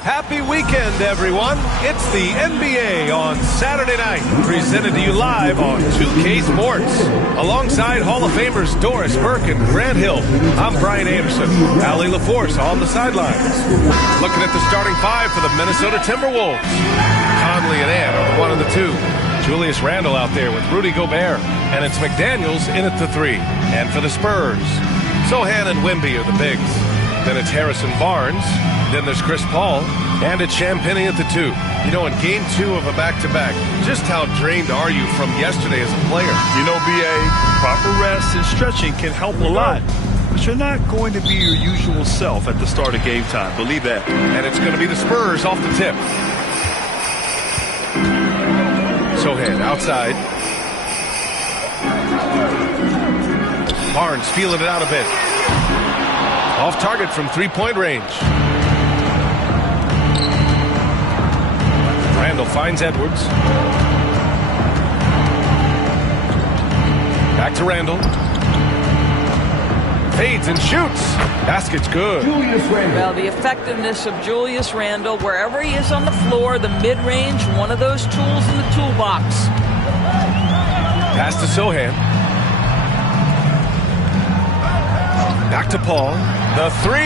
Happy weekend, everyone. It's the NBA on Saturday night, presented to you live on 2K Sports. Alongside Hall of Famers Doris Burke and Grant Hill, I'm Brian Anderson. Allie LaForce on the sidelines. Looking at the starting five for the Minnesota Timberwolves. Conley and Ant are the 1 and the 2. Julius Randle out there with Rudy Gobert. And it's McDaniels in at the 3. And for the Spurs, Sohan and Wemby are the bigs. Then it's Harrison Barnes. Then there's Chris Paul, and it's Champagnie at the 2. You know, in Game 2 of a back-to-back, just how drained are you from yesterday as a player? You know, B.A., proper rest and stretching can help a lot. But you're not going to be your usual self at the start of game time. Believe that. And it's going to be the Spurs off the tip. Sohan outside. Barnes feeling it out a bit. Off target from three-point range. Randle finds Edwards. Back to Randle. Fades and shoots. Basket's good. Well, the effectiveness of Julius Randle, wherever he is on the floor, the mid-range, one of those tools in the toolbox. Pass to Sohan. Back to Paul. The 3.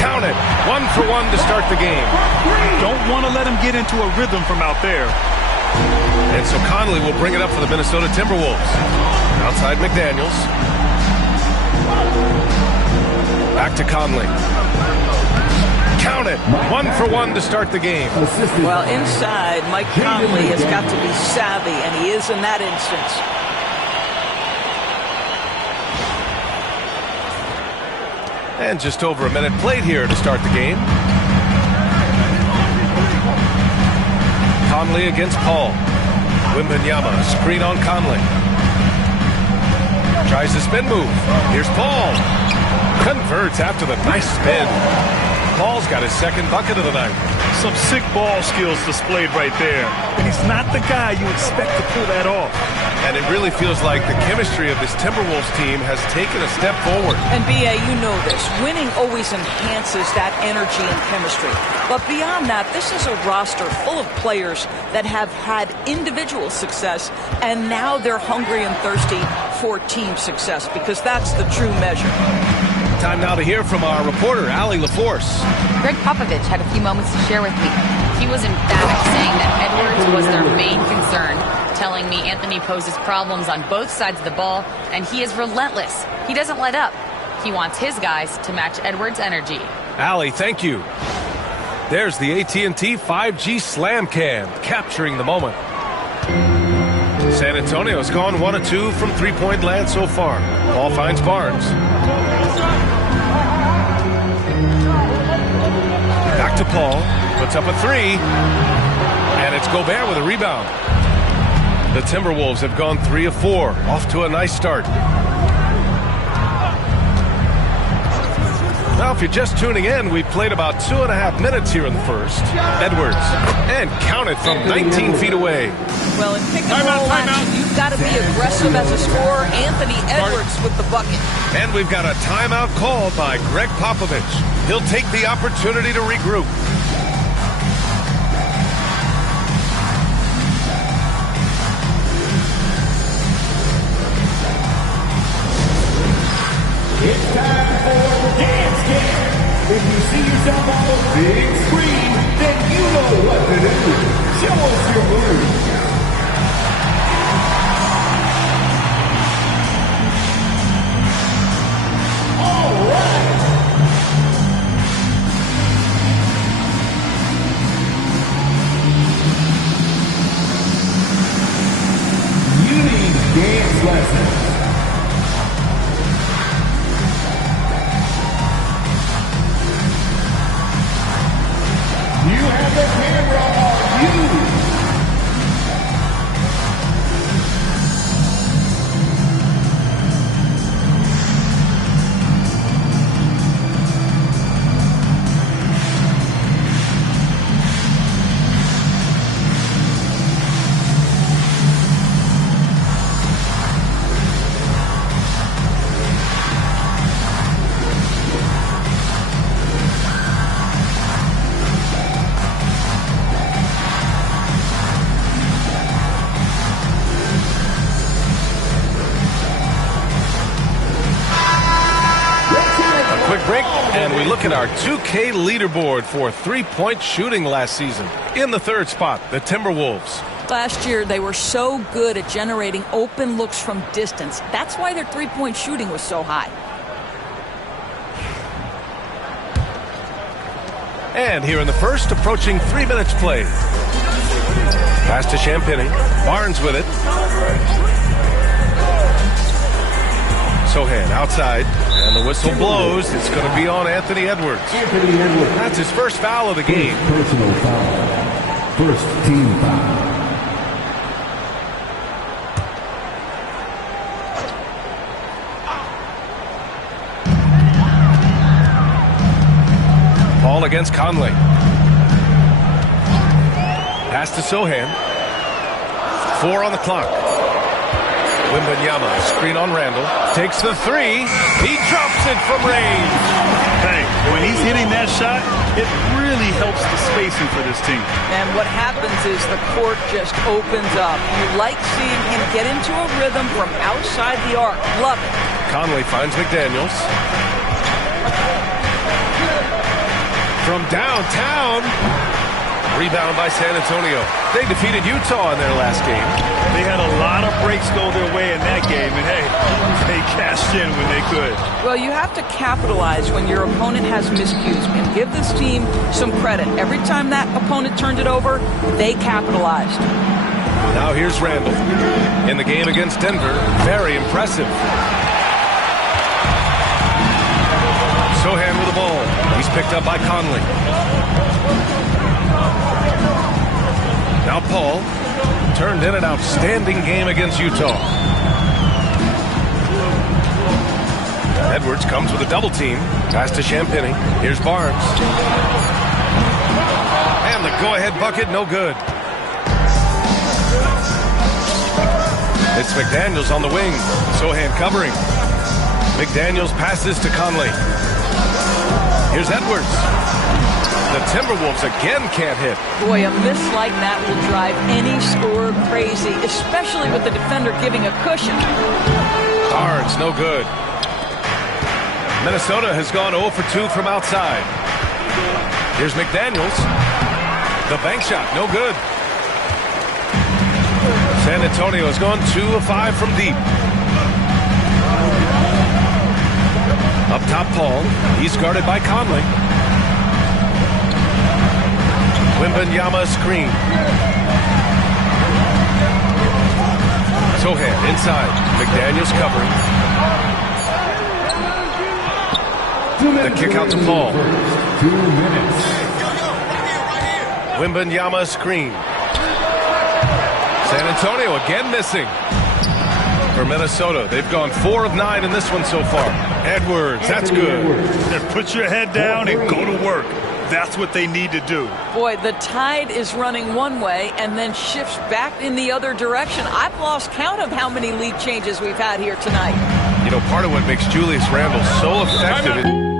Count it. 1 for 1 to start the game. Don't want to let him get into a rhythm from out there. And so Conley will bring it up for the Minnesota Timberwolves. Outside McDaniels. Back to Conley. Count it. 1 for 1 to start the game. Well, inside, Mike Conley has got to be savvy, and he is in that instance. And just over a minute played here to start the game. Conley against Paul. Wembanyama, screen on Conley. Tries the spin move. Here's Paul. Converts after the nice spin. Paul's got his second bucket of the night. Some sick ball skills displayed right there. And he's not the guy you expect to pull that off. And it really feels like the chemistry of this Timberwolves team has taken a step forward. And, B.A., you know this. Winning always enhances that energy and chemistry. But beyond that, this is a roster full of players that have had individual success, and now they're hungry and thirsty for team success, because that's the true measure. Time now to hear from our reporter, Allie LaForce. Greg Popovich had a few moments to share with me. He was emphatic, saying that Edwards was their main concern, telling me Anthony poses problems on both sides of the ball, and he is relentless. He doesn't let up. He wants his guys to match Edwards' energy. Allie, thank you. There's the AT&T 5G Slam Cam, capturing the moment. San Antonio's gone 1 of 2 from three-point land so far. Paul finds Barnes. Back to Paul. Puts up a 3. And it's Gobert with a rebound. The Timberwolves have gone 3 of 4. Off to a nice start. Now, if you're just tuning in, we've played about 2.5 minutes here in the first. Edwards. And counted from 19 feet away. Well, in pick and roll action, you've got to be aggressive as a scorer. Anthony Edwards with the bucket. And we've got a timeout called by Greg Popovich. He'll take the opportunity to regroup. It's time for Dance Game. If you see yourself on the big screen, then you know what to do. Show us your move. All right. You need dance lessons. You have the camera on And we look at our 2K leaderboard for three-point shooting last season. In the third spot, the Timberwolves. Last year, they were so good at generating open looks from distance. That's why their three-point shooting was so high. And here in the first, approaching 3 minutes played. Pass to Champagny. Barnes with it. Sohan outside. And the whistle blows. It's going to be on Anthony Edwards. That's his first foul of the game. Personal foul. First team foul. Ball against Conley. Pass to Sohan. 4 on the clock. Wembanyama, screen on Randall. Takes the three. He drops it from range. Hey, when he's hitting that shot, it really helps the spacing for this team. And what happens is the court just opens up. You like seeing him get into a rhythm from outside the arc. Love it. Conley finds McDaniels. From downtown. Rebound by San Antonio. They defeated Utah in their last game. They had a lot of breaks go their way in that game, and hey, they cashed in when they could. Well, you have to capitalize when your opponent has miscues. And give this team some credit. Every time that opponent turned it over, they capitalized. Now here's Randall. In the game against Denver, very impressive. Sohan with the ball. He's picked up by Conley. Now Paul turned in an outstanding game against Utah. Edwards comes with a double team. Pass to Champagny. Here's Barnes. And the go-ahead bucket, no good. It's McDaniels on the wing. Sohan covering. McDaniels passes to Conley. Here's Edwards. The Timberwolves again can't hit. Boy, a miss like that will drive any scorer crazy, especially with the defender giving a cushion. Barnes, no good. Minnesota has gone 0 for 2 from outside. Here's McDaniels. The bank shot, no good. San Antonio has gone 2 of 5 from deep. Up top, Paul. He's guarded by Conley. Wembanyama screen. Sohan inside. McDaniels covering. The kick out to Paul. 2 minutes. Wembanyama screen. San Antonio again missing. For Minnesota, they've gone 4 of 9 in this one so far. Edwards, that's good. Then put your head down and go to work. That's what they need to do. Boy, the tide is running one way and then shifts back in the other direction. I've lost count of how many lead changes we've had here tonight. You know, part of what makes Julius Randle so effective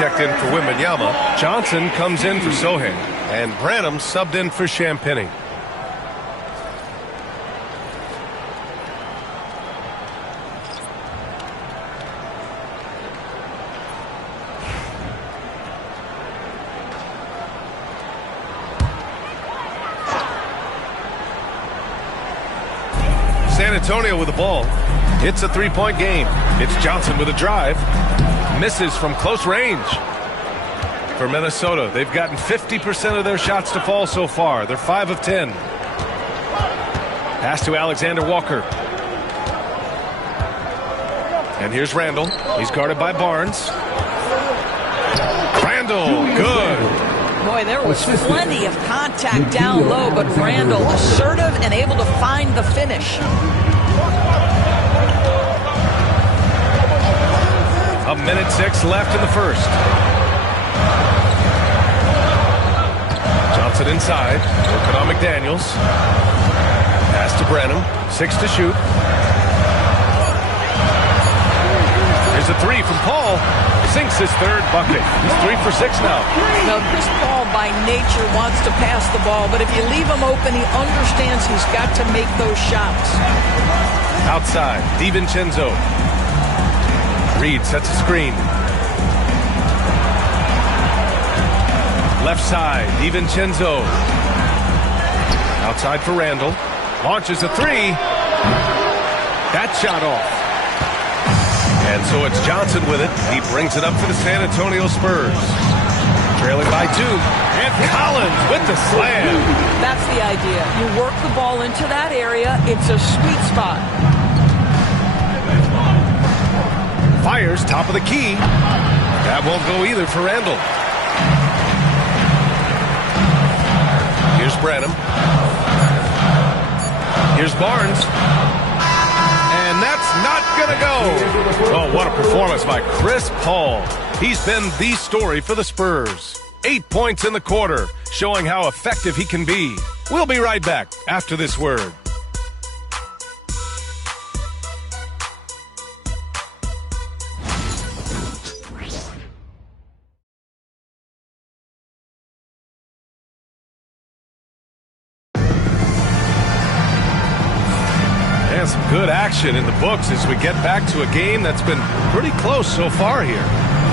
checked in for Wembanyama. Johnson comes in for Sohan. And Branham subbed in for Champagny. San Antonio with the ball. It's a three-point game. It's Johnson with a drive. Misses from close range. For Minnesota, they've gotten 50% of their shots to fall so far. They're 5 of 10. Pass to Alexander Walker. And here's Randall. He's guarded by Barnes. Randall, good. Boy, there was plenty of contact down low, but Randall assertive and able to find the finish. A minute 6 left in the first. Johnson inside. Working on McDaniels. Pass to Brenham. 6 to shoot. Here's a 3 from Paul. Sinks his third bucket. He's 3 for 6 now. Now, Chris Paul by nature wants to pass the ball, but if you leave him open, he understands he's got to make those shots. Outside, DiVincenzo. Reed sets a screen. Left side, DiVincenzo. Outside for Randall. Launches a 3. That shot off. And so it's Johnson with it. He brings it up for the San Antonio Spurs. Trailing by 2. And Collins with the slam. That's the idea. You work the ball into that area. It's a sweet spot. Fires top of the key. That won't go either for Randall. Here's Branham. Here's Barnes. And that's not going to go. Oh, what a performance by Chris Paul. He's been the story for the Spurs. 8 points in the quarter, showing how effective he can be. We'll be right back after this word. And some good action in the books as we get back to a game that's been pretty close so far here.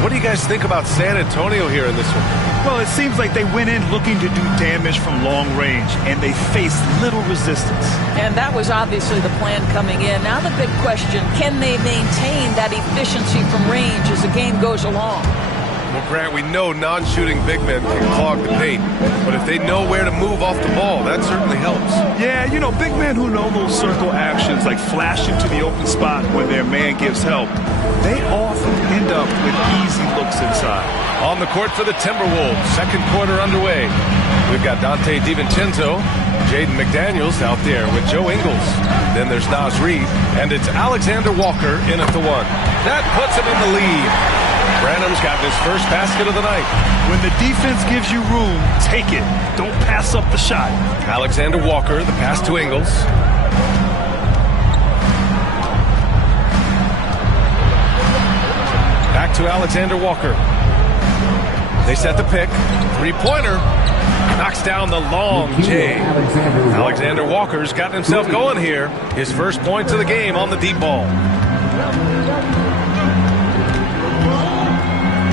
What do you guys think about San Antonio here in this one? Well, it seems like they went in looking to do damage from long range, and they faced little resistance. And that was obviously the plan coming in. Now the big question, can they maintain that efficiency from range as the game goes along? Well, Grant, we know non-shooting big men can clog the paint, but if they know where to move off the ball, that certainly helps. Yeah, you know, big men who know those circle actions, like flash into the open spot when their man gives help, they often end up with easy looks inside. On the court for the Timberwolves, second quarter underway. We've got Dante DiVincenzo, Jaden McDaniels out there with Joe Ingles. Then there's Naz Reid, and it's Alexander Walker in at the 1. That puts him in the lead. Branham's got his first basket of the night. When the defense gives you room, take it. Don't pass up the shot. Alexander Walker, the pass to Ingles. Back to Alexander Walker. They set the pick. Three-pointer. Knocks down the long J. Alexander Walker's gotten himself going here. His first points of the game on the deep ball.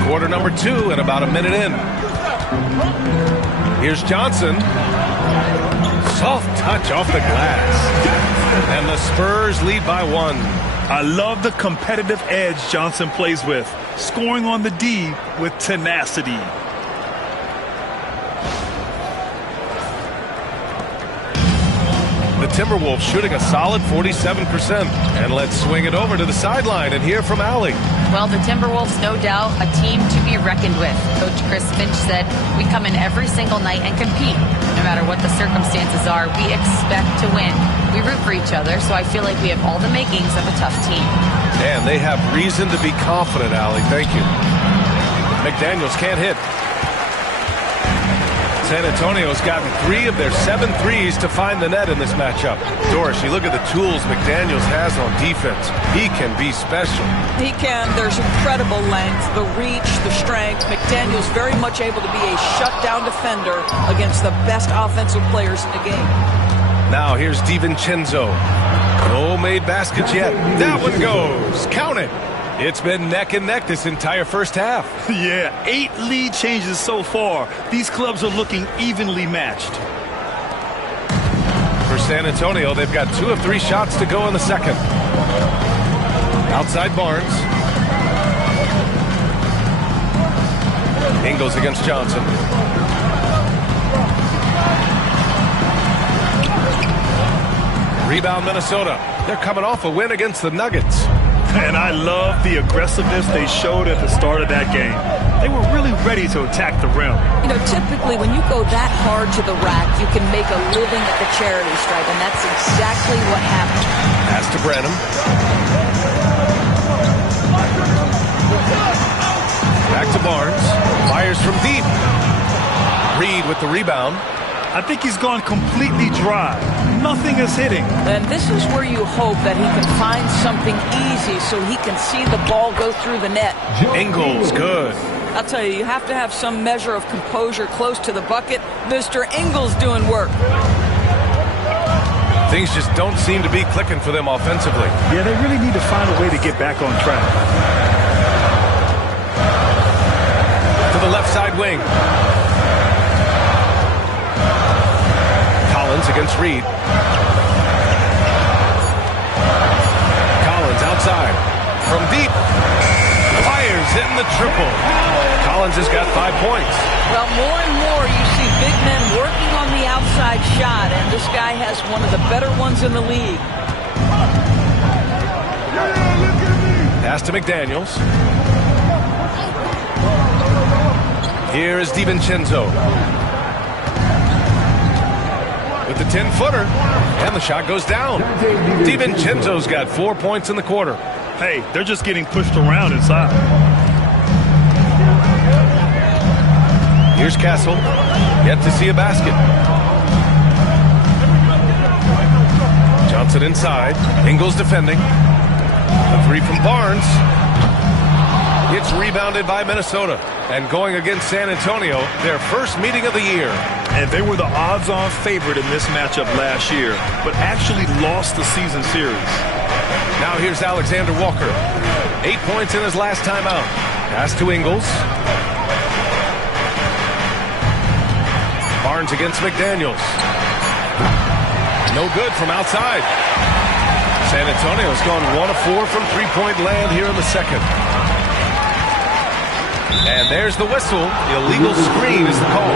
Quarter number 2 and about a minute in. Here's Johnson. Soft touch off the glass. And the Spurs lead by 1. I love the competitive edge Johnson plays with, scoring on the D with tenacity. The Timberwolves shooting a solid 47%. And let's swing it over to the sideline and hear from Allie. Well, the Timberwolves, no doubt, a team to be reckoned with. Coach Chris Finch said, we come in every single night and compete. No matter what the circumstances are, we expect to win. We root for each other, so I feel like we have all the makings of a tough team. And they have reason to be confident, Allie. Thank you. McDaniels can't hit. San Antonio's gotten 3 of their 7 threes to find the net in this matchup. Doris, you look at the tools McDaniels has on defense. He can be special. He can. There's incredible length, the reach, the strength. McDaniels very much able to be a shutdown defender against the best offensive players in the game. Now here's DiVincenzo. No made baskets yet. That one goes. Count it. It's been neck and neck this entire first half. Yeah, 8 lead changes so far. These clubs are looking evenly matched. For San Antonio, they've got 2 of 3 shots to go in the second. Outside Barnes. Ingles against Johnson. Rebound Minnesota. They're coming off a win against the Nuggets. And I love the aggressiveness they showed at the start of that game. They were really ready to attack the rim. You know, typically when you go that hard to the rack, you can make a living at the charity stripe, and that's exactly what happened. Pass to Branham. Back to Barnes. Fires from deep. Reed with the rebound. I think he's gone completely dry. Nothing is hitting. And this is where you hope that he can find something easy so he can see the ball go through the net. Ingles, good. I'll tell you have to have some measure of composure close to the bucket. Mr. Ingles doing work. Things just don't seem to be clicking for them offensively. Yeah, they really need to find a way to get back on track. To the left side wing. Collins against Reed. Collins outside. From deep. Fires hitting the triple. Collins has got 5 points. Well, more and more you see big men working on the outside shot, and this guy has one of the better ones in the league. Pass to McDaniels. Here is DiVincenzo. With the 10-footer, and the shot goes down. DiVincenzo's got 4 points in the quarter. Hey, they're just getting pushed around inside. Here's Castle. Yet to see a basket. Johnson inside. Ingles defending. A 3 from Barnes. It's rebounded by Minnesota. And going against San Antonio, their first meeting of the year. And they were the odds-on favorite in this matchup last year, but actually lost the season series. Now here's Alexander Walker. 8 points in his last time out. Pass to Ingles. Barnes against McDaniels. No good from outside. San Antonio's gone 1 of 4 from three-point land here in the second. And there's the whistle. Illegal screen is the call.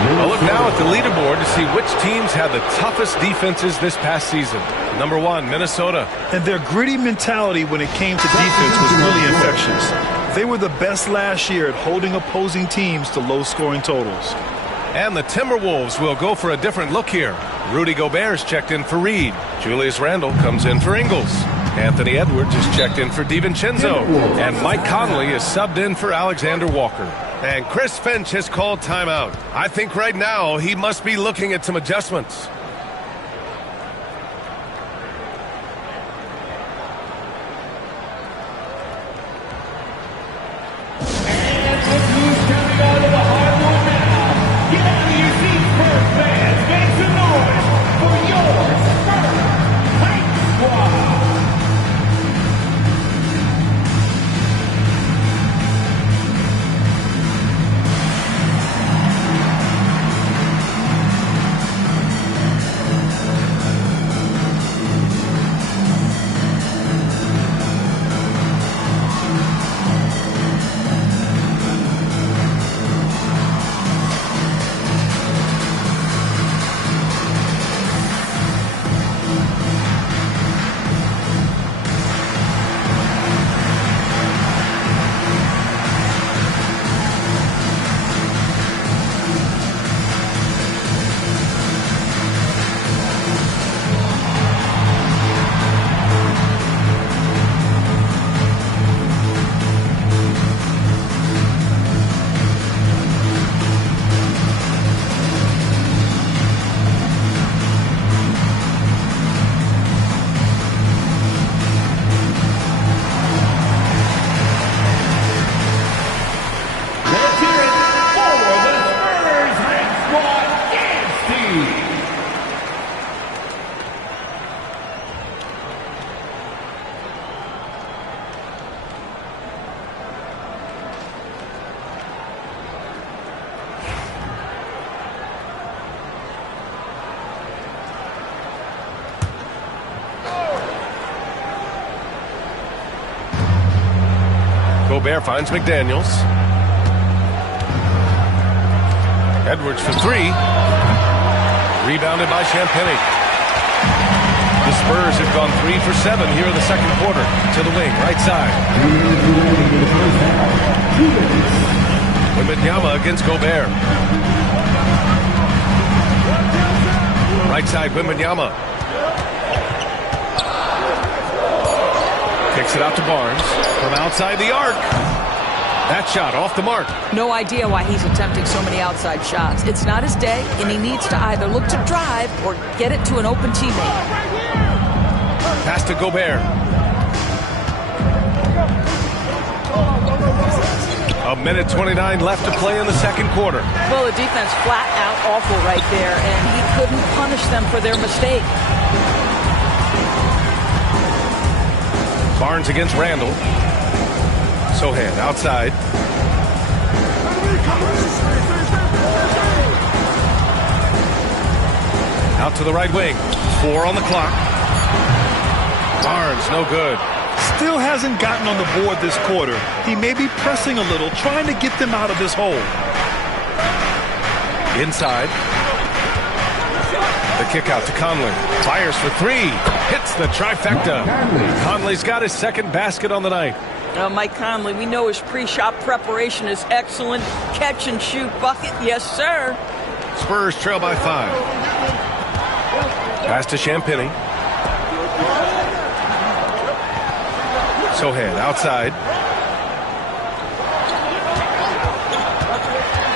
I'll look now at the leaderboard to see which teams had the toughest defenses this past season. Number 1, Minnesota. And their gritty mentality when it came to defense was really infectious. They were the best last year at holding opposing teams to low-scoring totals. And the Timberwolves will go for a different look here. Rudy Gobert's checked in for Reed. Julius Randle comes in for Ingles. Anthony Edwards is checked in for DiVincenzo. And Mike Conley is subbed in for Alexander Walker. And Chris Finch has called timeout. I think right now he must be looking at some adjustments. Gobert finds McDaniels. Edwards for three. Rebounded by Champagny. The Spurs have gone 3 for 7 here in the second quarter. To the wing, right side. Wembanyama against Gobert. Right side, Wembanyama. Kicks it out to Barnes from outside the arc. That shot off the mark. No idea why he's attempting so many outside shots. It's not his day, and he needs to either look to drive or get it to an open teammate. Pass to Gobert. A minute 29 left to play in the second quarter. Well, the defense flat out awful right there, and he couldn't punish them for their mistake. Barnes against Randall. Sohan outside. Out to the right wing. 4 on the clock. Barnes, no good. Still hasn't gotten on the board this quarter. He may be pressing a little, trying to get them out of this hole. Inside. The kick out to Conley. Fires for 3. Hits the trifecta. Conley's got his second basket on the night. Mike Conley, we know his pre-shot preparation is excellent. Catch and shoot bucket, yes, sir. Spurs trail by 5. Pass to Champagny. Sohan outside.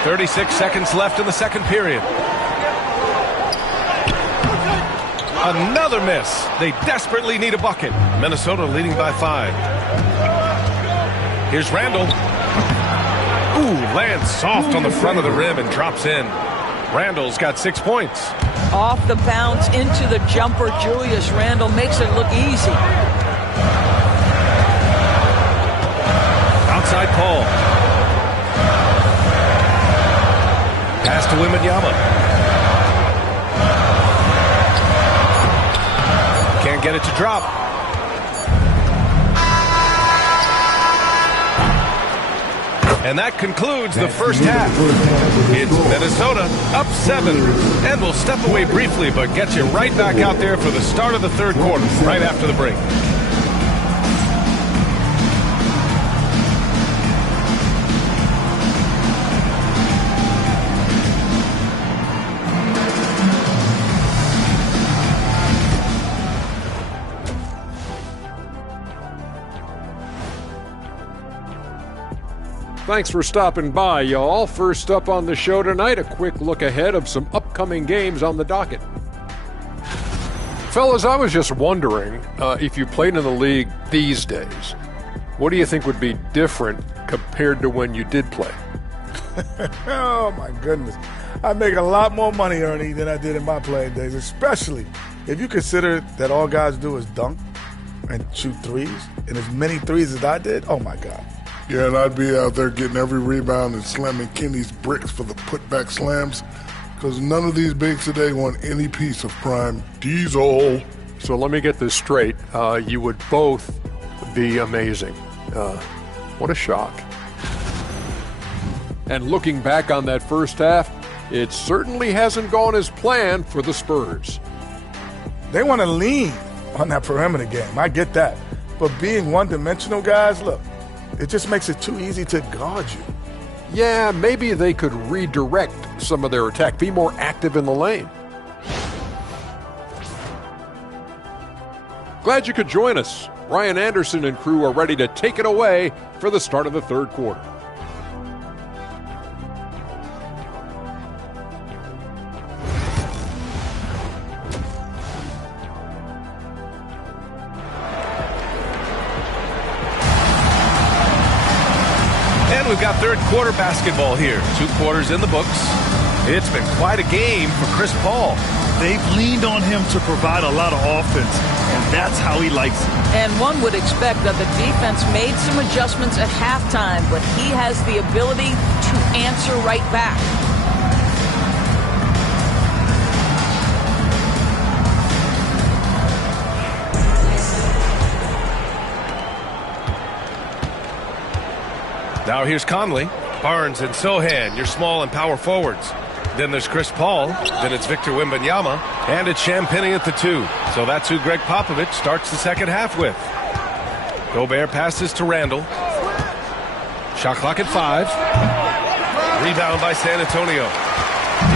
36 seconds left in the second period. Another miss. They desperately need a bucket. Minnesota leading by 5. Here's Randall. Ooh, lands soft on the front of the rim and drops in. Randall's got 6 points. Off the bounce into the jumper, Julius Randle makes it look easy. Outside Paul. Pass to Wembanyama. Can't get it to drop. And that concludes the first half. It's Minnesota up 7. And we'll step away briefly, but get you right back out there for the start of the third quarter, right after the break. Thanks for stopping by, y'all. First up on the show tonight, a quick look ahead of some upcoming games on the docket. Fellas, I was just wondering if you played in the league these days, what do you think would be different compared to when you did play? Oh, my goodness. I make a lot more money, Ernie, than I did in my playing days, especially if you consider that all guys do is dunk and shoot threes, and as many threes as I did, oh, my God. Yeah, and I'd be out there getting every rebound and slamming Kenny's bricks for the putback slams because none of these bigs today want any piece of prime diesel. So let me get this straight. You would both be amazing. What a shock. And looking back on that first half, it certainly hasn't gone as planned for the Spurs. They want to lean on that perimeter game. I get that. But being one-dimensional guys, look, it just makes it too easy to guard you. Yeah, maybe they could redirect some of their attack, be more active in the lane. Glad you could join us. Ryan Anderson and crew are ready to take it away for the start of the third quarter. We've got third quarter basketball here. 2 quarters in the books. It's been quite a game for Chris Paul. They've leaned on him to provide a lot of offense, and that's how he likes it. And one would expect that the defense made some adjustments at halftime, but he has the ability to answer right back. Now here's Conley. Barnes and Sohan, your small and power forwards. Then there's Chris Paul. Then it's Victor Wembanyama. And it's Champagnie at the 2. So that's who Greg Popovich starts the second half with. Gobert passes to Randall. Shot clock at 5. Rebound by San Antonio.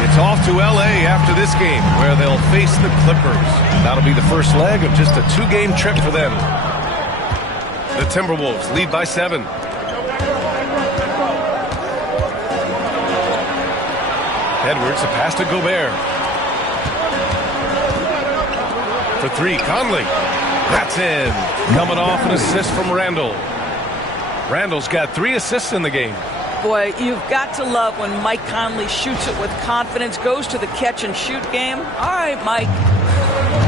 It's off to L.A. after this game, where they'll face the Clippers. That'll be the first leg of just a 2-game trip for them. The Timberwolves lead by 7. Edwards, a pass to Gobert. For 3, Conley. That's in. Coming off an assist from Randall. Randall's got 3 assists in the game. Boy, you've got to love when Mike Conley shoots it with confidence, goes to the catch-and-shoot game. All right, Mike.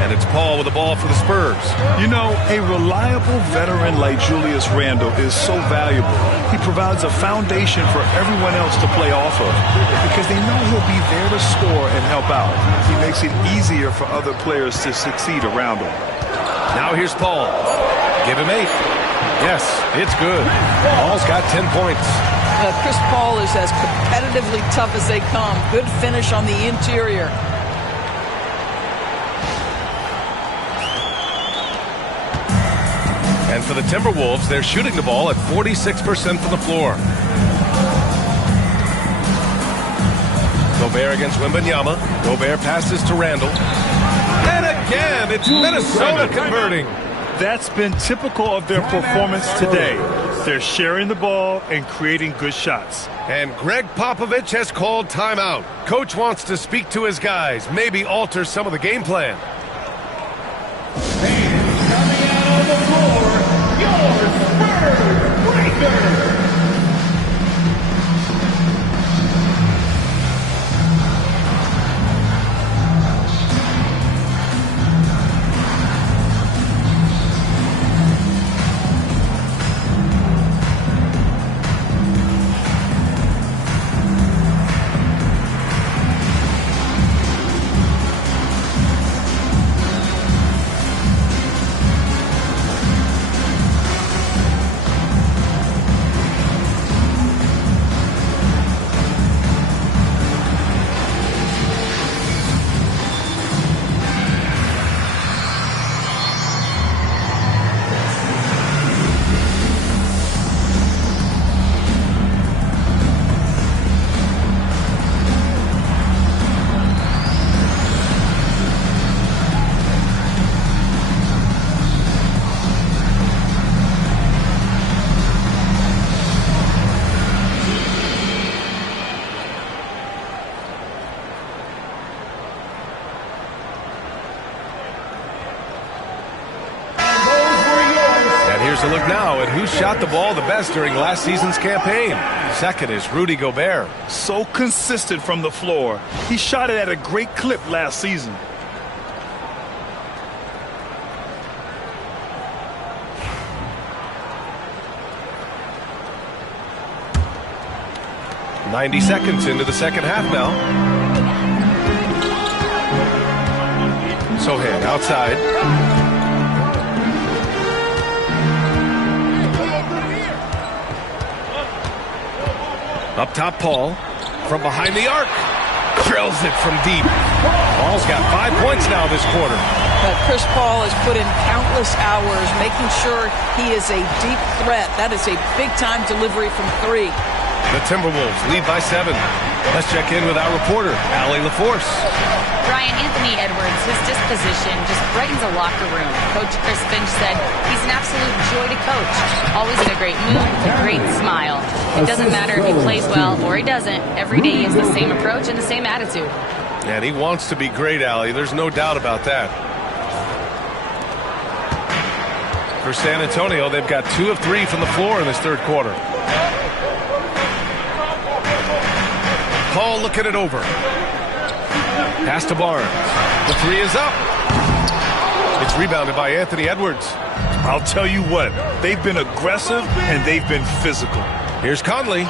And it's Paul with the ball for the Spurs. You know, a reliable veteran like Julius Randle is so valuable. He provides a foundation for everyone else to play off of because they know he'll be there to score and help out. He makes it easier for other players to succeed around him. Now here's Paul. Give him 8. Yes, it's good. Paul's got 10 points. Chris Paul is as competitively tough as they come. Good finish on the interior. And for the Timberwolves, they're shooting the ball at 46% from the floor. Gobert against Wembanyama. Gobert passes to Randall. And again, it's Minnesota converting. That's been typical of their performance today. They're sharing the ball and creating good shots. And Greg Popovich has called timeout. Coach wants to speak to his guys, maybe alter some of the game plan. And coming out on the floor, your Spurs Breaker. To look now at who shot the ball the best during last season's campaign. Second is Rudy Gobert. So consistent from the floor. He shot it at a great clip last season. "90 seconds into the second half now. Sohan outside. Up top, Paul. From behind the arc. Drills it from deep. Paul's got 5 points now this quarter. Chris Paul has put in countless hours making sure he is a deep threat. That is a big-time delivery from 3. The Timberwolves lead by 7. Let's check in with our reporter, Allie LaForce. Brian, Anthony Edwards, his disposition just brightens a locker room. Coach Chris Finch said he's an absolute joy to coach. Always in a great mood, a great smile. It doesn't matter if he plays well or he doesn't. Every day he has the same approach and the same attitude. And he wants to be great, Allie. There's no doubt about that. For San Antonio, they've got 2 of 3 from the floor in this third quarter. Paul looking it over. Pass to Barnes. The 3 is up. It's rebounded by Anthony Edwards. I'll tell you what, they've been aggressive and they've been physical. Here's Conley.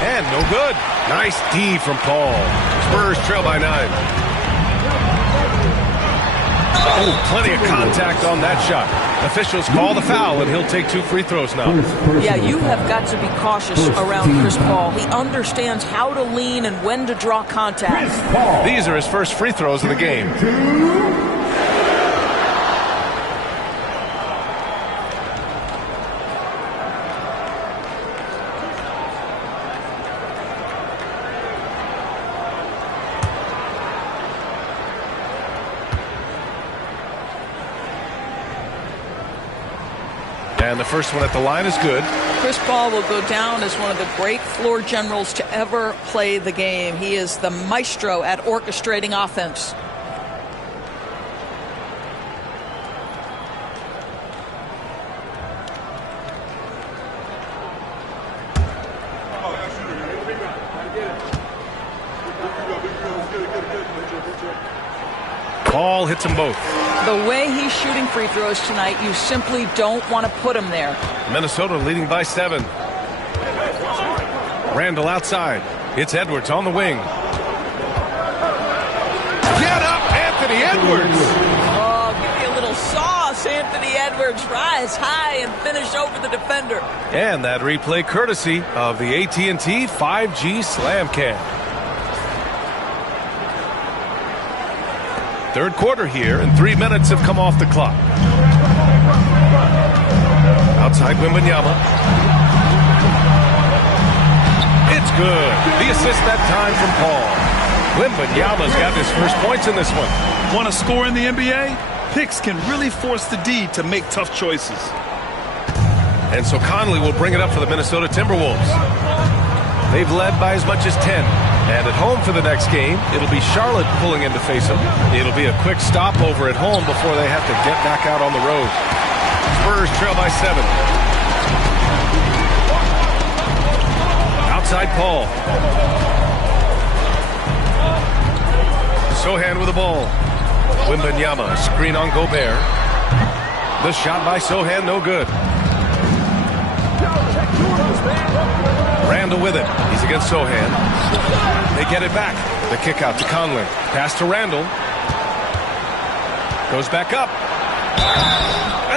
And no good. Nice D from Paul. Spurs trail by 9. Oh, plenty of contact on that shot. Officials call the foul, and he'll take 2 free throws now. Yeah, you have got to be cautious around Chris Paul. He understands how to lean and when to draw contact. These are his first free throws of the game. And the first one at the line is good. Chris Paul will go down as one of the great floor generals to ever play the game. He is the maestro at orchestrating offense. Paul hits them both. The way he's shooting free throws tonight, you simply don't want to put him there. Minnesota leading by 7. Randall outside. It's Edwards on the wing. Get up, Anthony Edwards! Oh, give me a little sauce, Anthony Edwards. Rise high and finish over the defender. And that replay courtesy of the AT&T 5G Slam Cam. Third quarter here, and 3 minutes have come off the clock. Outside Wembanyama. It's good. The assist that time from Paul. Wembanyama's got his first points in this one. Want to score in the NBA? Picks can really force the D to make tough choices. And so Conley will bring it up for the Minnesota Timberwolves. They've led by as much as 10. And at home for the next game, it'll be Charlotte pulling in to face them. It'll be a quick stopover at home before they have to get back out on the road. Spurs trail by 7. Outside Paul. Sohan with the ball. Wembanyama, screen on Gobert. The shot by Sohan, no good. Randall with it. He's against Sohan. They get it back. The kick out to Conley. Pass to Randall. Goes back up.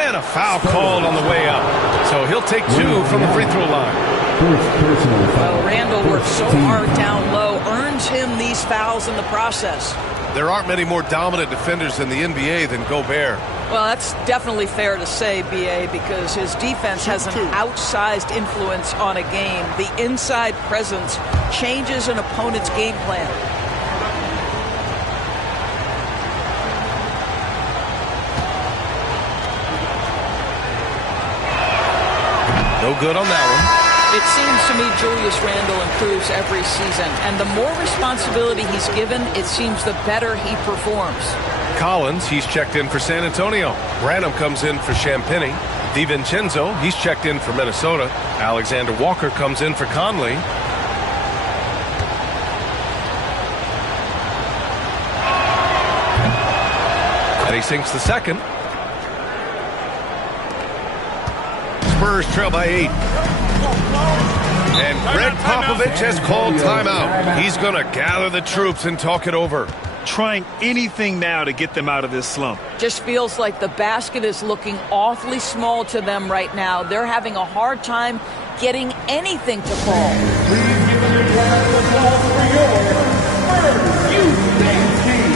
And a foul called on the way up. So he'll take 2 from the free throw line. Well, Randall works so hard down low, earns him these fouls in the process. There aren't many more dominant defenders in the NBA than Gobert. Well, that's definitely fair to say, B.A., because his defense has an outsized influence on a game. The inside presence changes an opponent's game plan. No good on that one. It seems to me Julius Randle improves every season, and the more responsibility he's given, it seems the better he performs. Collins, he's checked in for San Antonio. Branham comes in for Champagny. DiVincenzo, he's checked in for Minnesota. Alexander Walker comes in for Conley. And he sinks the second. Spurs trail by 8. And Greg Popovich has called timeout. He's going to gather the troops and talk it over. Trying anything now to get them out of this slump. Just feels like the basket is looking awfully small to them right now. They're having a hard time getting anything to fall. Please give them your round of applause for your Spurs USA team.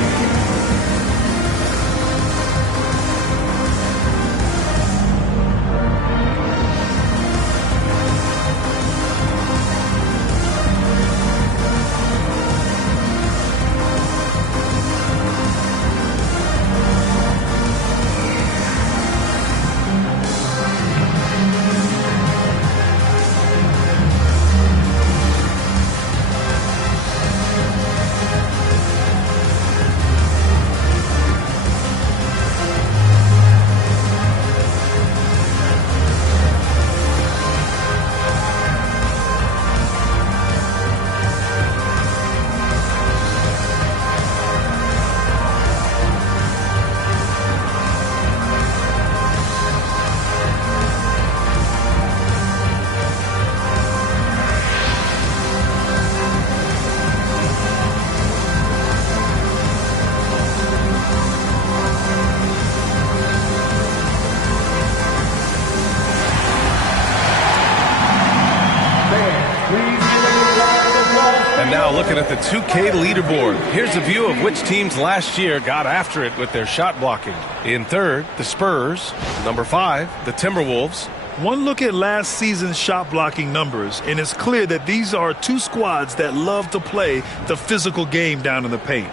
looking at the 2K leaderboard. Here's a view of which teams last year got after it with their shot blocking. In third, the Spurs. Number 5, the Timberwolves. One look at last season's shot blocking numbers, and it's clear that these are two squads that love to play the physical game down in the paint.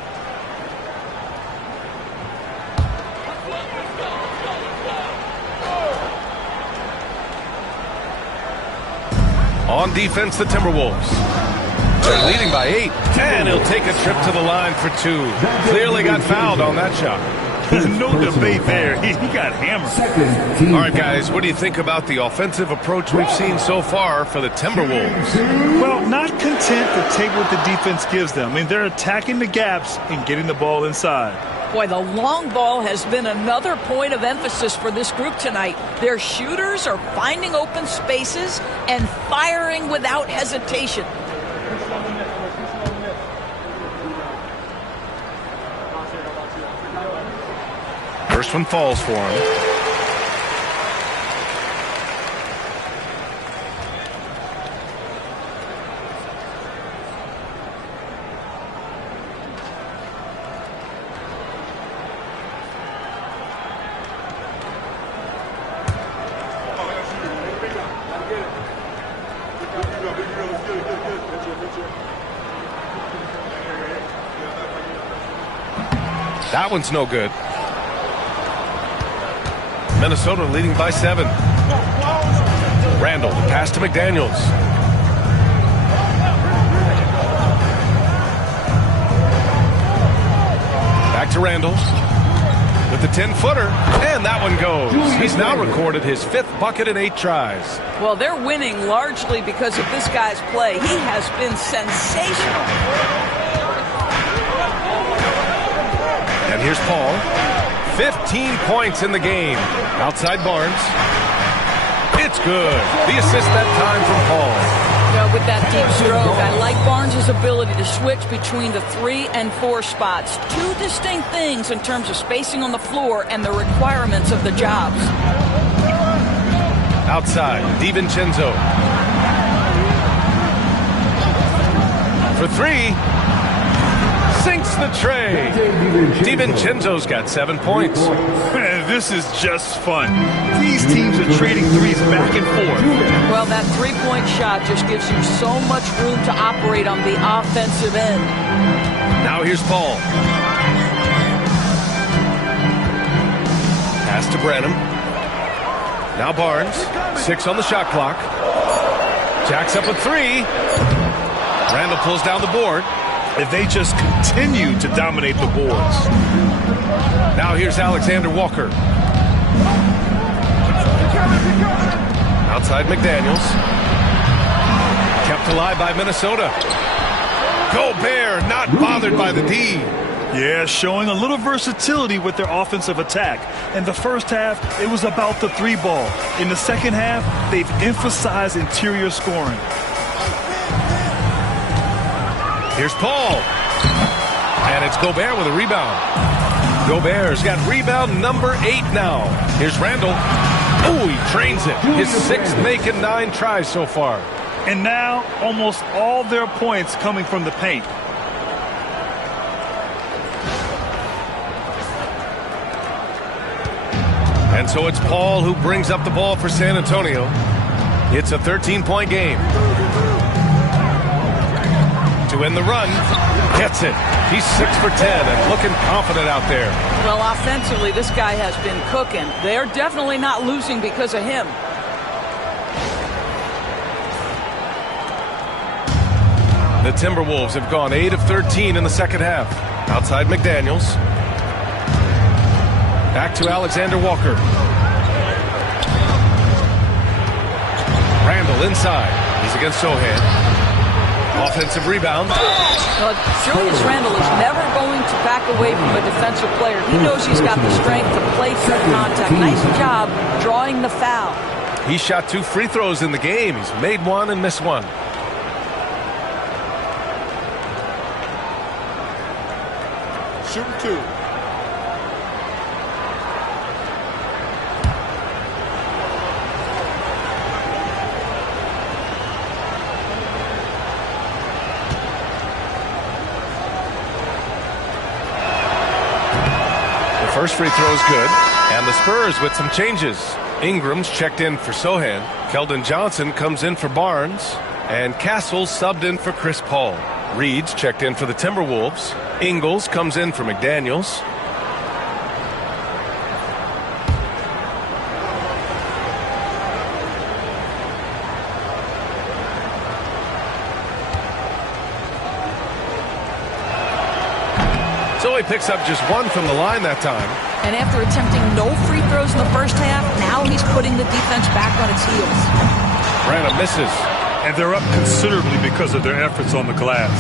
On defense, the Timberwolves. They're leading by 8, and he'll take a trip to the line for 2. Clearly got fouled on that shot. No debate there. He got hammered. All right, guys, what do you think about the offensive approach we've seen so far for the Timberwolves? Well, not content to take what the defense gives them. I mean, they're attacking the gaps and getting the ball inside. Boy, the long ball has been another point of emphasis for this group tonight. Their shooters are finding open spaces and firing without hesitation. First one falls for him. That one's no good. Minnesota leading by 7. Randall, pass to McDaniels. Back to Randall with the 10-footer, and that one goes. He's now recorded his 5th bucket in 8 tries. Well, they're winning largely because of this guy's play. He has been sensational. And here's Paul. 15 points in the game. Outside Barnes. It's good. The assist that time from Paul. With that deep stroke, I like Barnes' ability to switch between the 3 and 4 spots. 2 distinct things in terms of spacing on the floor and the requirements of the jobs. Outside, DiVincenzo. For 3. Sinks the tray. DiVincenzo's got 7 points. Man, this is just fun. These teams are trading threes back and forth. Well, that three-point shot just gives you so much room to operate on the offensive end. Now here's Paul. Pass to Branham. Now Barnes. 6 on the shot clock. Jacks up a 3. Randall pulls down the board. If they just continue to dominate the boards. Now here's Alexander Walker. Outside McDaniels. Kept alive by Minnesota. Gobert not bothered by the D. Yeah, showing a little versatility with their offensive attack. In the first half, it was about the 3 ball. In the second half, they've emphasized interior scoring. Here's Paul. And it's Gobert with a rebound. Gobert's got rebound number 8 now. Here's Randall. Oh, he trains it. His 6th make in 9 tries so far. And now, almost all their points coming from the paint. And so it's Paul who brings up the ball for San Antonio. It's a 13-point game. To win the run, gets it. He's 6 for 10 and looking confident out there. Well, offensively, this guy has been cooking. They're definitely not losing because of him. The Timberwolves have gone 8 of 13 in the second half. Outside McDaniels. Back to Alexander Walker. Randall inside. He's against Sohan. Offensive rebound. Julius Randall is never going to back away from a defensive player. He knows he's got the strength to play through contact. Nice job drawing the foul. He shot 2 free throws in the game. He's made 1 and missed 1. Shooting 2. First free throw is good. And the Spurs with some changes. Ingram's checked in for Sohan. Keldon Johnson comes in for Barnes. And Castle subbed in for Chris Paul. Reed's checked in for the Timberwolves. Ingles comes in for McDaniels. So he picks up just one from the line that time. And after attempting no free throws in the first half, now he's putting the defense back on its heels. Branham misses. And they're up considerably because of their efforts on the glass.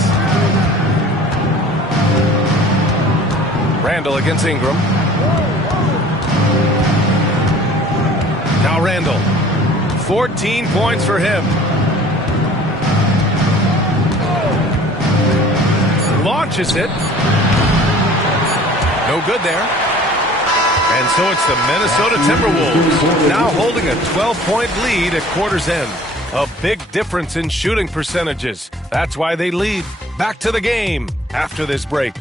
Randall against Ingram. Now Randall. 14 points for him. Launches it. No good there. And so it's the Minnesota Timberwolves now holding a 12-point lead at quarter's end. A big difference in shooting percentages. That's why they lead. Back to the game after this break.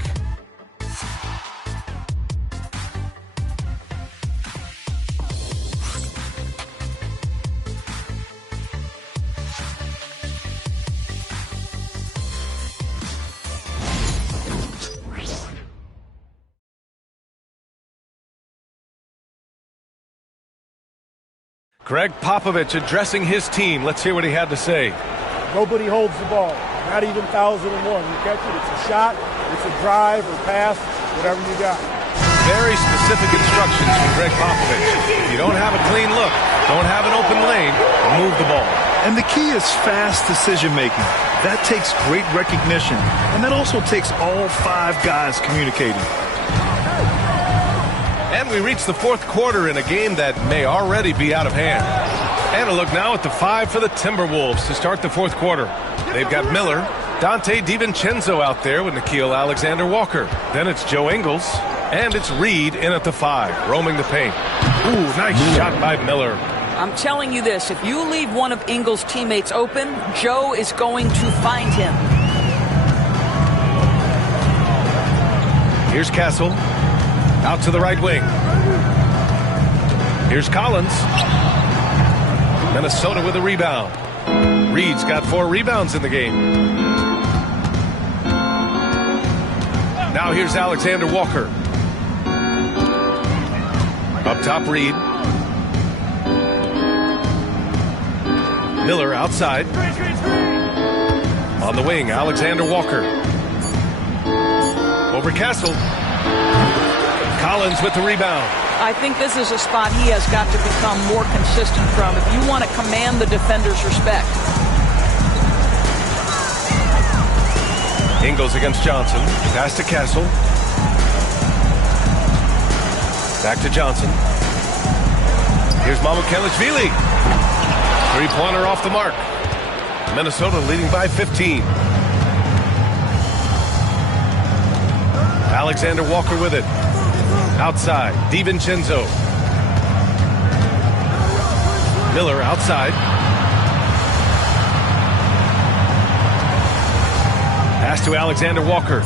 Greg Popovich addressing his team. Let's hear what he had to say. Nobody holds the ball, not even 1,001. You catch it, it's a shot, it's a drive or pass, whatever you got. Very specific instructions from Greg Popovich. If you don't have a clean look, don't have an open lane, move the ball. And the key is fast decision-making. That takes great recognition, and that also takes all 5 guys communicating. And we reach the fourth quarter in a game that may already be out of hand. And a look now at the 5 for the Timberwolves to start the fourth quarter. They've got Miller, Dante DiVincenzo out there with Nickeil Alexander-Walker. Then it's Joe Ingles, and it's Reed in at the 5, roaming the paint. Ooh, nice shot by Miller. I'm telling you this, if you leave one of Ingles' teammates open, Joe is going to find him. Here's Castle. Out to the right wing. Here's Collins. Minnesota with a rebound. Reed's got 4 rebounds in the game. Now here's Alexander Walker. Up top, Reed. Miller outside. On the wing, Alexander Walker. Over Castle. Collins with the rebound. I think this is a spot he has got to become more consistent from if you want to command the defender's respect. Ingles against Johnson. Pass to Castle. Back to Johnson. Here's Mamukelashvili. Three-pointer off the mark. Minnesota leading by 15. Alexander Walker with it. Outside, DiVincenzo. Miller outside. Pass to Alexander Walker.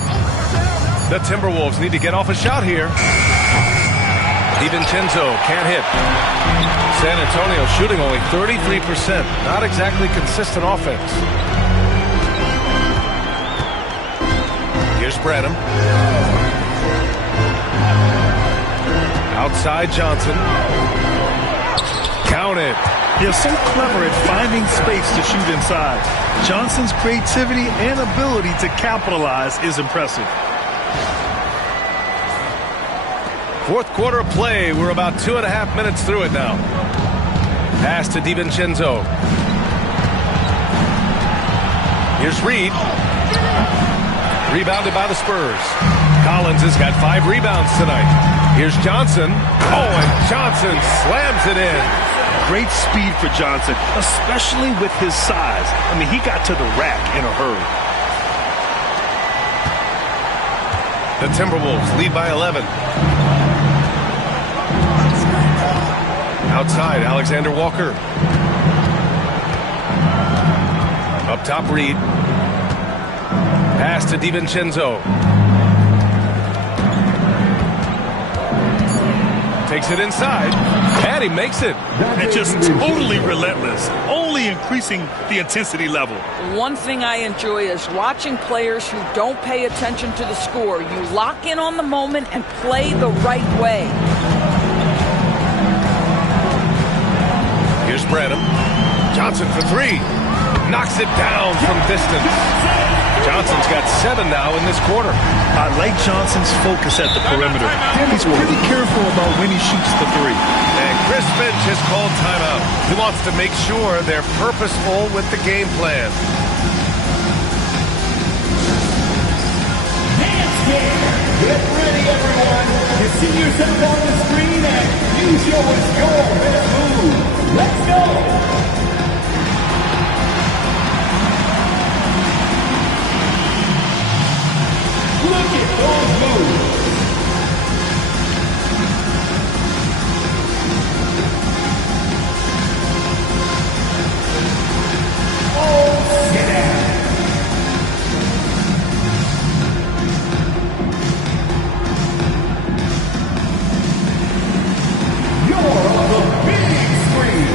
The Timberwolves need to get off a shot here. DiVincenzo can't hit. San Antonio shooting only 33%. Not exactly consistent offense. Here's Branham. Outside Johnson. Counted. They're so clever at finding space to shoot inside. Johnson's creativity and ability to capitalize is impressive. Fourth quarter of play. We're about 2.5 minutes through it now. Pass to DiVincenzo. Here's Reed. Rebounded by the Spurs. Collins has got 5 rebounds tonight. Here's Johnson. Oh, and Johnson slams it in. Great speed for Johnson, especially with his size. I mean, he got to the rack in a hurry. The Timberwolves lead by 11. Outside, Alexander Walker. Up top, Reed. Pass to DiVincenzo. Takes it inside, and he makes it. And just totally relentless, only increasing the intensity level. One thing I enjoy is watching players who don't pay attention to the score. You lock in on the moment and play the right way. Here's Branham. Johnson for three. Knocks it down from distance. Johnson's got 7 now in this quarter. I like Johnson's focus at the perimeter. He's pretty careful about when he shoots the three. And Chris Finch has called timeout. He wants to make sure they're purposeful with the game plan. Get ready, everyone. You see yourself on the screen and you show us your best move. Let's go. Look at those moves. Oh, sit down. You're on the big screen.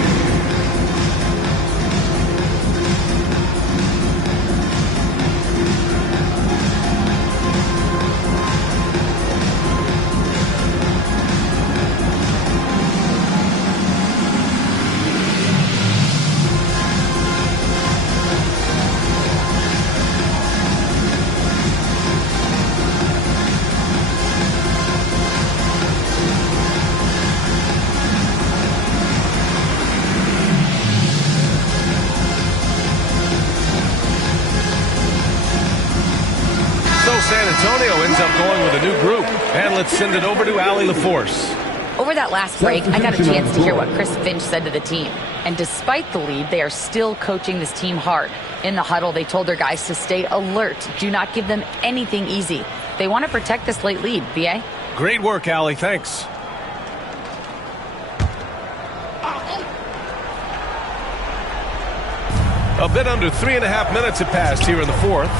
San Antonio ends up going with a new group. And let's send it over to Allie LaForce. Over that last break, I got a chance to hear what Chris Finch said to the team. And despite the lead, they are still coaching this team hard. In the huddle, they told their guys to stay alert. Do not give them anything easy. They want to protect this late lead. B.A.? Great work, Allie. Thanks. A bit under 3.5 minutes have passed here in the fourth.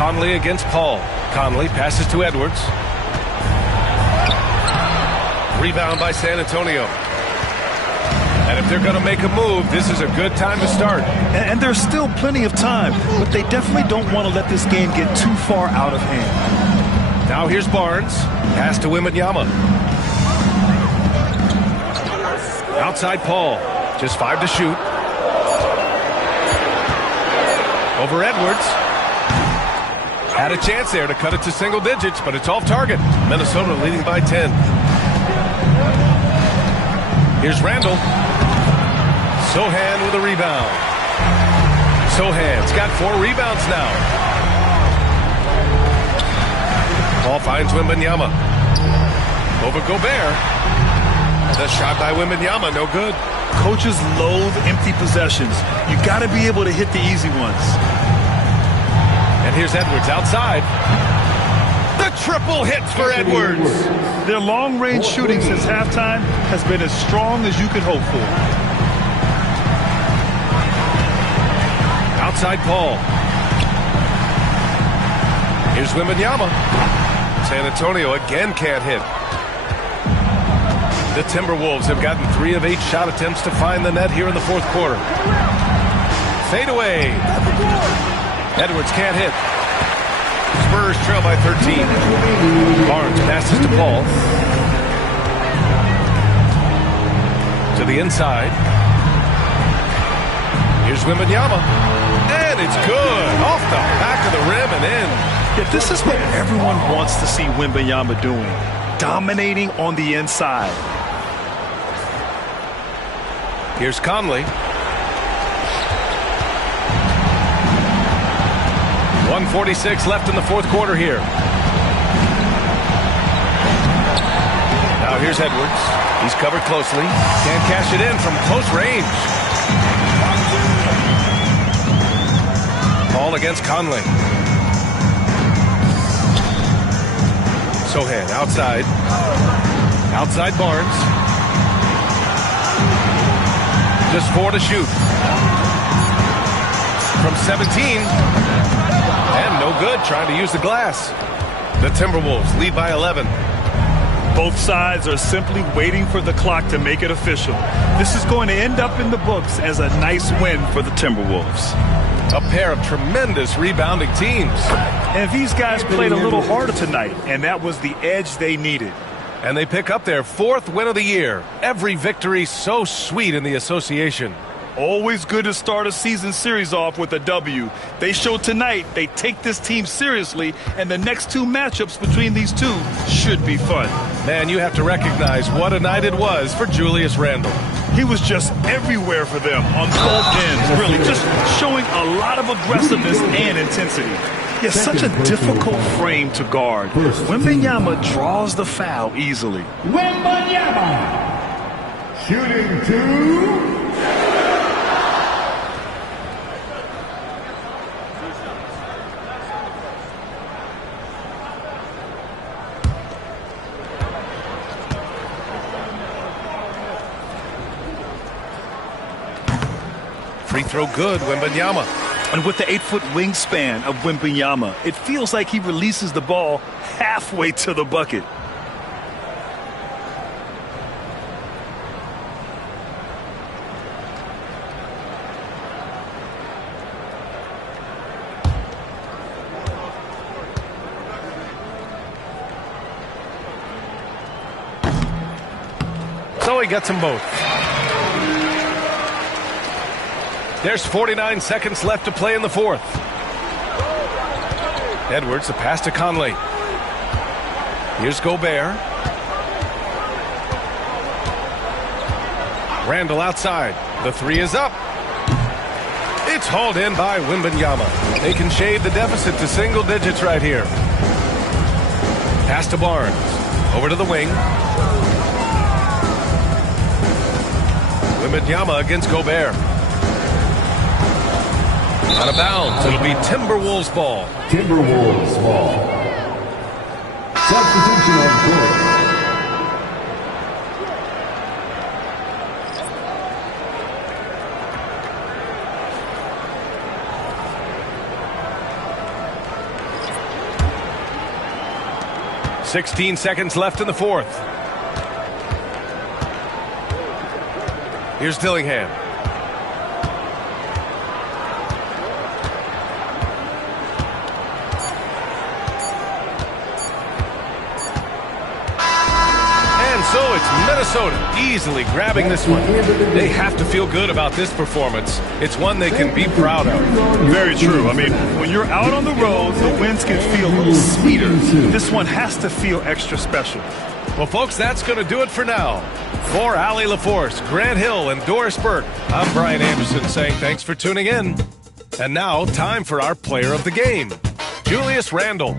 Conley against Paul. Conley passes to Edwards. Rebound by San Antonio. And if they're going to make a move, this is a good time to start. And there's still plenty of time, but they definitely don't want to let this game get too far out of hand. Now here's Barnes. Pass to Wembanyama. Outside Paul. Just 5 to shoot. Over Edwards. Had a chance there to cut it to single digits, but it's off target. Minnesota leading by 10. Here's Randall. Sohan with a rebound. Sohan's got 4 rebounds now. Paul finds Wembanyama. Over Gobert. The shot by Wembanyama, no good. Coaches loathe empty possessions. You got to be able to hit the easy ones. And here's Edwards outside. The triple hits for Edwards. Their long-range shooting since halftime has been as strong as you could hope for. Outside Paul. Here's Wembanyama. San Antonio again can't hit. The Timberwolves have gotten 3 of 8 shot attempts to find the net here in the fourth quarter. Fade away. Edwards can't hit. Spurs trail by 13. Barnes passes to Paul. To the inside. Here's Wembanyama. And it's good. Off the back of the rim and in. Yeah, this is what everyone wants to see Wembanyama doing. Dominating on the inside. Here's Conley. 1:46 left in the fourth quarter here. Now here's Edwards. He's covered closely. Can't cash it in from close range. Paul against Conley. Sohan outside. Outside Barnes. Just 4 to shoot. From 17. And no good, trying to use the glass. The Timberwolves lead by 11. Both sides are simply waiting for the clock to make it official. This is going to end up in the books as a nice win for the Timberwolves. A pair of tremendous rebounding teams. And these guys played a little harder tonight, and that was the edge they needed. And they pick up their 4th win of the year. Every victory so sweet in the association. Always good to start a season series off with a W. They show tonight they take this team seriously, and the next 2 matchups between these two should be fun. Man, you have to recognize what a night it was for Julius Randle. He was just everywhere for them on both ends, really, just showing a lot of aggressiveness and intensity. Yes, such a difficult frame to guard. Wembanyama draws the foul easily. Wembanyama shooting 2. Free throw good, Wembanyama. And with the 8-foot wingspan of Wembanyama, it feels like he releases the ball halfway to the bucket. So he gets them both. There's 49 seconds left to play in the 4th. Edwards, a pass to Conley. Here's Gobert. Randle outside. The 3 is up. It's hauled in by Wembanyama. They can shade the deficit to single digits right here. Pass to Barnes. Over to the wing. Wembanyama against Gobert. Out of bounds. It'll be Timberwolves ball. Timberwolves ball. Substitution on court. $16 seconds left in the 4th. Here's Dillingham. So it's Minnesota easily grabbing this one. They have to feel good about this performance. It's one they can be proud of. Very true. I mean, when you're out on the road, the wins can feel a little sweeter. This one has to feel extra special. Well, folks, that's going to do it for now. For Allie LaForce, Grant Hill, and Doris Burke, I'm Brian Anderson saying thanks for tuning in. And now, time for our player of the game, Julius Randle.